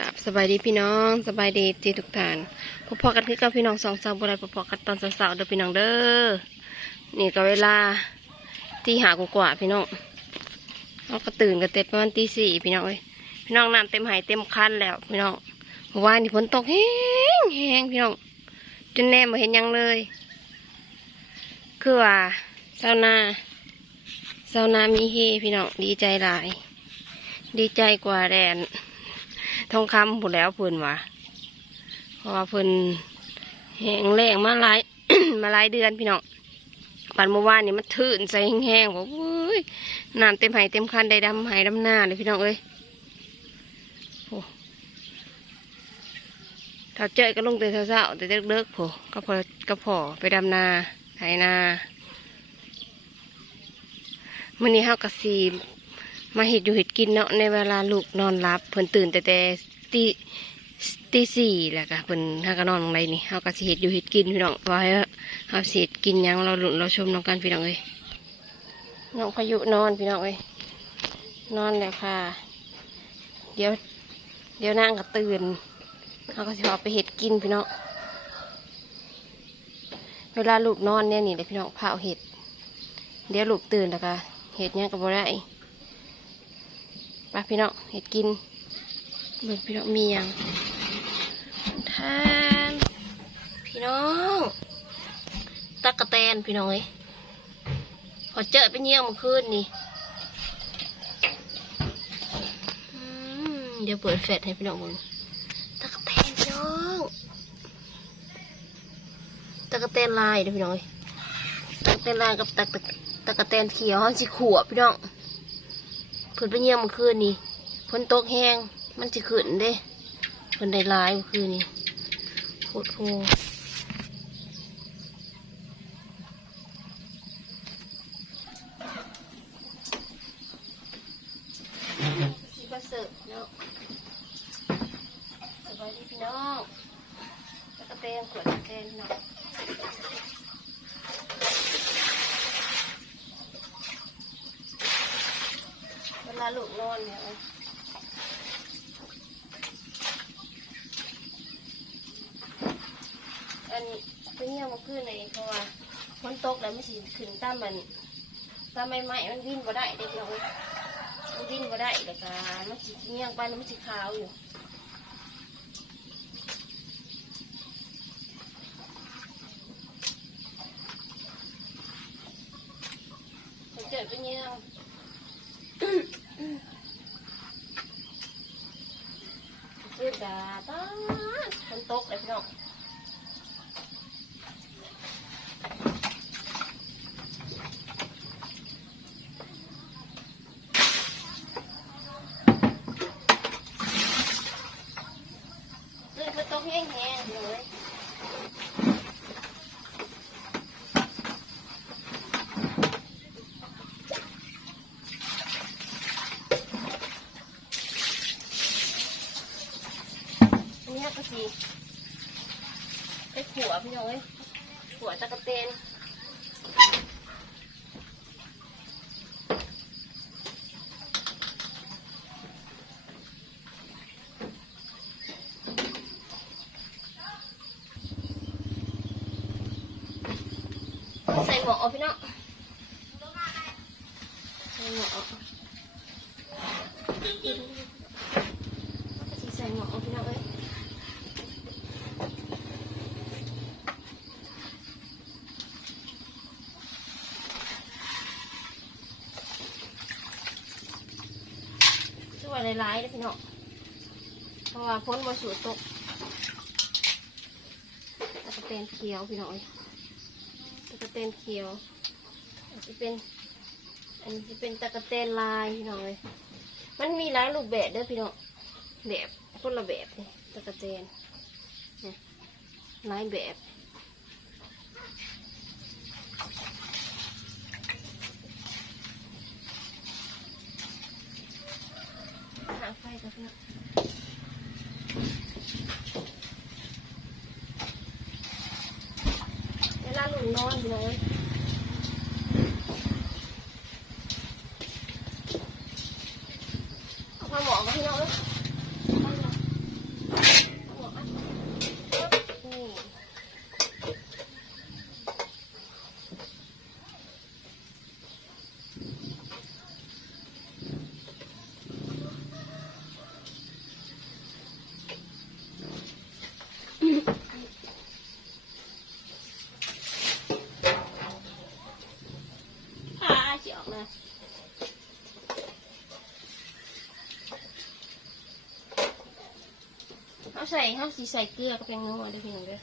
กับสบายดีพี่น้องสบายดีจีทุกท่านพบพอกันคือกับพี่น้องสองสาวโบราณพบพอกันตอนสาวๆเด้อพี่น้องเด้อนี่ก็เวลาที่หากว่าพี่น้องเราก็ตื่นกันเต็มประมาณตีสี่พี่น้องเอ้ยพี่น้องน้ำเต็มหายเต็มคันแล้วพี่น้องเมื่อวานนี่ฝนตกแห้งแห้งพี่น้องจนแนมมาเห็นยังเลย คือว่าเศร้านาเศร้านามีเฮพี่น้องดีใจหลาย ดีใจกว่าแดน ทองคำผุดแล้วเพิ่นว่าเพราะว่าเพิ่นแห้งแรงมาหลาย มาหลายเดือนพี่น้องปันเมื่อวานนี่มันทื่นใส่แห้งๆบอกเว้ยน้ำเต็มไหเต็มคันได้ดำไหดำหน้าเลยพี่น้องเอ้ยโอ้ถ้าเจอก็ลงแต่เช้าๆแต่เลิกๆโผก็พอก็พอไปดำนาไถนามื่อนี้เฮากะสี มาเห็ดอยู่เห็ดกินเนาะในเวลาลูกนอนรับเพิ่นตื่นแต่แต่ตีตีสี่แหละกะเพิ่นเฮาก็นอนตรงไหนนี่เฮากะสิเห็ดอยู่เห็ดกินพี่น้องว่าเฮาสิเฮ็ดกินยังเราลุ้นเราชมน้องกันพี่น้องเอ้ยน้องพายุนอนพี่น้องเอ้ยนอนแล้วค่ะ เดี๋ยว เดี๋ยวนั่งก็ตื่นเฮาก็สิออกไปเห็ดกินพี่น้องเวลาลูกนอนเนี่ยนี่เลยพี่น้องเอาเห็ดเดี๋ยวลูกตื่นแล้วก็เห็ดหยังก็บ่ได้ ไปพี่น้องเห็ดกินเบิ่งพี่น้องมีหยังทานพี่น้องตักกะแตนพี่น้องเอ้ยพอเจอไปเยี่ยมเมื่อคืนนี่เดี๋ยวเปิดแฟลชให้พี่น้องมึงตักกะแตนพี่น้องตักกะแตนลายเด้อพี่น้องเอ้ยตักกะแตนลายกับตักตะตักกะแตนเขียวห้องสีขวบพี่น้อง พิ่นไปเยี่ยมเมื่อคืนนี่ฝนตกแห้งมันจะขึ้นเด้เพิ่นได้หลายเมื่อคืนนี่โคตรโหสิบเสิร์ฟเนาะสบายดีพี่น้องแล้วก็เต้นขวดเต้นเนาะเว ลาลูกนอนเนี่ยอันเป็นเงี้ยมาขึ้นเลยเพราะว่ามันตกแล้วมันสิขึ้นตามมันตามใหม่ๆมันวิ่งบ่ได้เด็กน้อยมันวิ่งบ่ได้แต่ก็มันสิเงี้ยงไปแล้วมันสิขาวอยู่เกิดเป็นเงี้ยง ขึ้าตามันตกเลยพี่น้อง ขึ้นไปตกแห้งๆเลยอันนี้ก็สีไปขัว พี่น้องเอ้ยหัวตะกะเตนใส่หมวกเอาพี่น้องใส่หมวกเอาใส่หมวกเอาพี่น้องเอ้ย ช่วยหลายเลยพี่น้องเพราะว่าพ้นบนสูตรตกตะกะเตนเขียวพี่น้องเอ้ยตะกะเตนเขียวอันนี้เป็น อันนี้จะเป็นตะกะเตนลายพี่น้องเลยมันมีหลายรูปแบบเด้อพี่น้องแบบคนละแบบนี่ตะกะเตนนี่หลายแบบ หาไฟกับพี่อเวลาหลุนนอนอยู่มนองเลย เขา ใส่เขาสีใส่เกลือกับแป้งนัวเด้วยพี่น้องเด้อ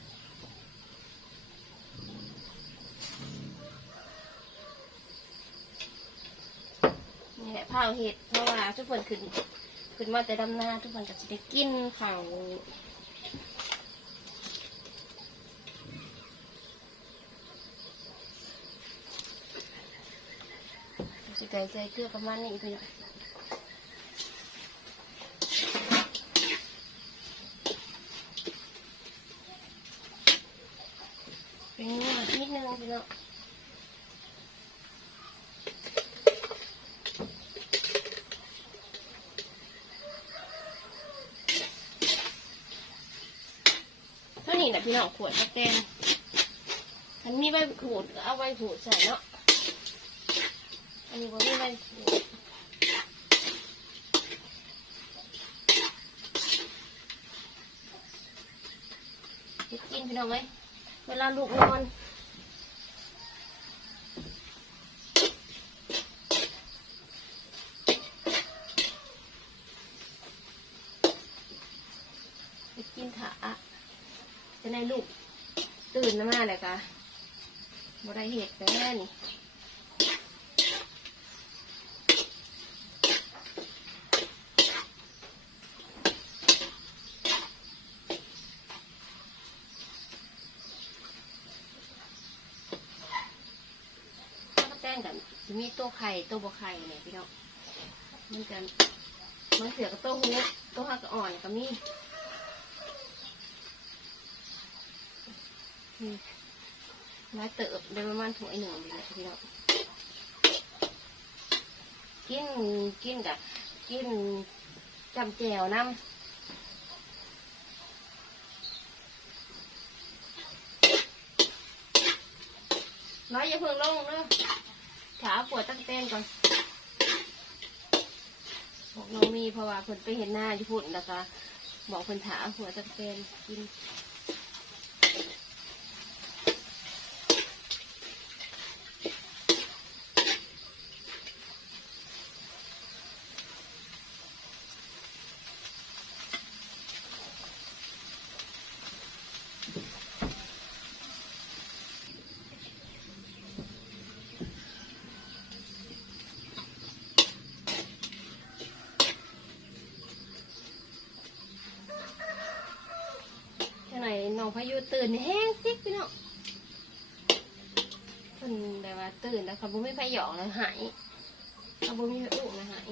นี่แหละผ้าเห็ดเพราะว่าทุกคนขึ้นขึ้นมาแต่ดำหน้าทุกคนก็จะได้กินข้าวสิไก่ใส่เกลือประมาณนี้พี่น้อง เป็นนิดนึงพี่น้องเท่านี้แหละพี่น้องขวดกระเตนอันนี้ใบขูดเอาใบขูดใส่เนาะ อันนี้ผมมีใบขูดกินพี่น้องไหม เวลาลูกนอนกินถาจะได้ลูกตื่นมาเลยกะบ่ได้เห็ดแต่แน่นี่ งกันมีตัวไข่ตัวบ่ไข่เนี่ยพี่น้องมันกันมันเสือกับตัวหูตัวหักอ่อนก็มีนี่ร้ายเติบได้ประมาณถ้วยหนึ่งเลยพี่น้องกินกินกับกินจำแจวน้ำน้อยอย่าเพิ่งลงเนอะ ขาปวดตั้งเต้นก่อนบอกน้องมีเพราะว่าเพิ่นไปเห็นหน้าญี่ปุ่นแล้วก็บอกเพิ่นถาหัวตั้งเต้นกิน จังไหนน้องพายุ ตื่นแห้งซิกพี่น้องเพิ่นแต่ว่าตื่นแล้วเขาบ่มีไฟหยอกแล้วหายเขาบ่มีไฟอุ้มแล้วหาย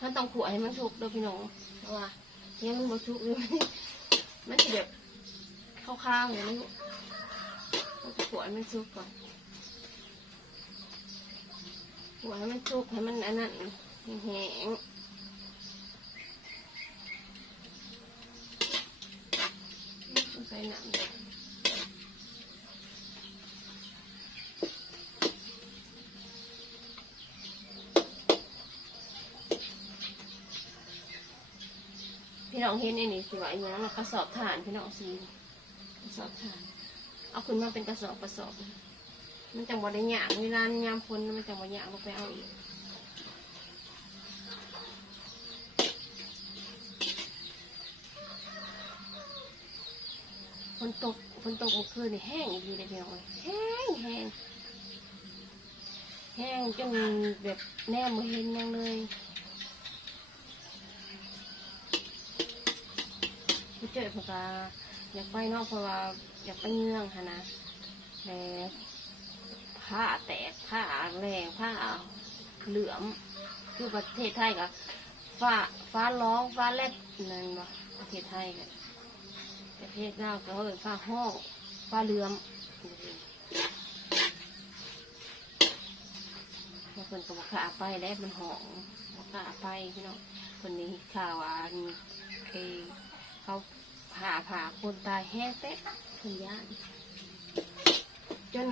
มันต้องขวให้มันสุกเด้วยพี่น้องเพราะว่ายังมันบ่สุกเลยมันจะแบบข้าวๆอย่างนี้มันขวให้มันสุกก่อนขวให้มันสุกให้มันอันนั้นแห้งๆ ใส่น้ำพี่น้องเห็นไอ้นี่สิว่าไอ้หยังน่ะกระสอบถ่านพี่น้องสีกระสอบถ่าน เอาขึ้นมาเป็นกระสอบกระสอบ มันจังบ่ได้หยางเวลายามฝนมันจังบ่หยางลงไปเอาอีก นตกฝนตกเมื่อคืนนี่แห้งอีกทีเลยพี่น้องเอ้ยแห้งแห้งแห้งจนแบบแนมมาเห็นยังเลยผู้เจอเพนกาอยากไปนอกเพราะว่าอยากไปเงื่องค่ะนะแต่ผ้าแตกผ้าแรงผ้าเหลือมคือประเทศไทยกับฟ้าฟ้าร้องฟ้าแลบนั่นวะประเทศไทยกัน ประเทศลาวก็เอิ้นฟ้าห้องฟ้าเรือมแล้วคนก็บอกขาไปแล้วมันหองบอกขาไปพี่น้องคนนี้ข่าวว่าอันเอเขาผ่าผ่าคนตายแห้งเต๊ะคนย่านจน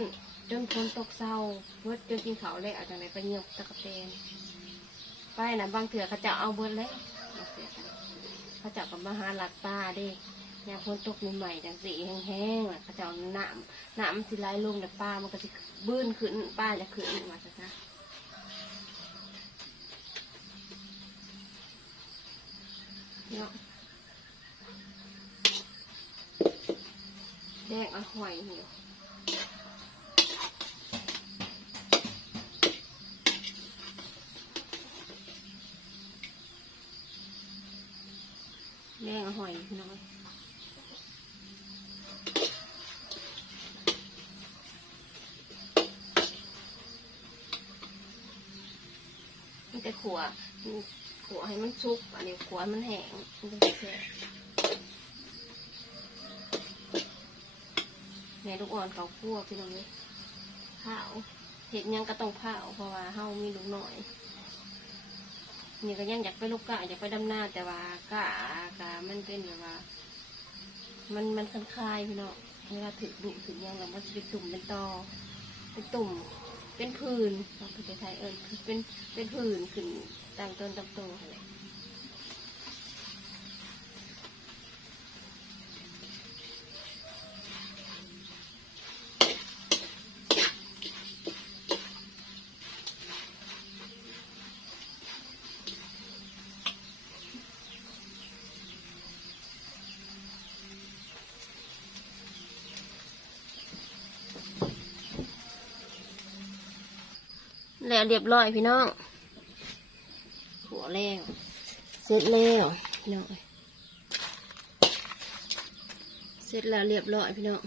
จนฝนตกเศร้าเพื่อจนกินเขาเลยเอาจากไหนไปเหยียบตะกะเตนไปนะบางเถื่อเขาจะเอาเบิดเลยเขาจะกับมาหาหลักตาดิ ยามฝนตกใหม่ๆจังสีแห้งๆล่ะเขาจะเอาน้ำน้ำมันสิไหลลงแต่ป้ามันก็สิบื้นขึ้นป้าจะขึ้นมาสักนะเนาะแดงเอาหอยอยู่แดงเอาหอยน้อง มันจะขัวขัวให้มันสุก อันนี้ขัวมันแห้งมันจะแซ่บแม่ลูกอ่อนเขาคั่วพี่น้องนี่ข้าวเห็ดยังก็ต้องข้าเพราะว่าเฮามีลูกน้อยนี่ก็ยังอยากไปลูกกะอยากไปดำหน้าแต่ว่ากะกะมันเป็นแบบว่า มันมันคันคายพี่น้องเวลาถึกดุถึกหยังแล้วมันจะเป็นตุ่มเป็นตอเป็นตุ่ม เป็นผื่นเราภาษาไทยเอิญคือเป็นเป็นผื่นขึ้นตามต้นตามโตอะไร แล้วเรียบร้อยพี่น้องหัวแล้วเสร็จแล้วพี่น้องเสร็จแล้วเรียบร้อยพี่น้อง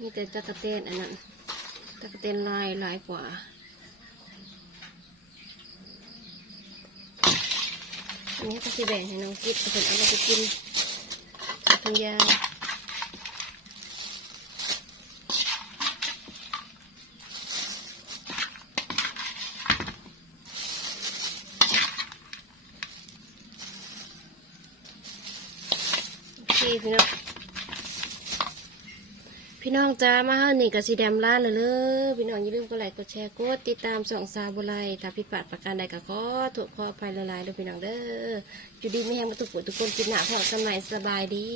มีแต่ตะกะเตนอันนั้นตะกะเตนลายลายกว่าอันนี้ก็สิแบ่งให้น้องกิดเป็นเอาไปกินทุกอย่าง พี่น้อง พี่น้องจ้ามาเฮานี่กับสีแดมล้านเลยเลยพี่น้องอย่าลืมกดไลค์กดแชร์กดติดตามส่องสาวบุไรถ้าพิดพลาดประการใดก็ขอถูกขออภัยละลายเลยพี่น้องเด้ออยู่ดีไม่แห้งมาตุกปุ๋ยทุกคนกินหนาพอกันใหม่สบายดี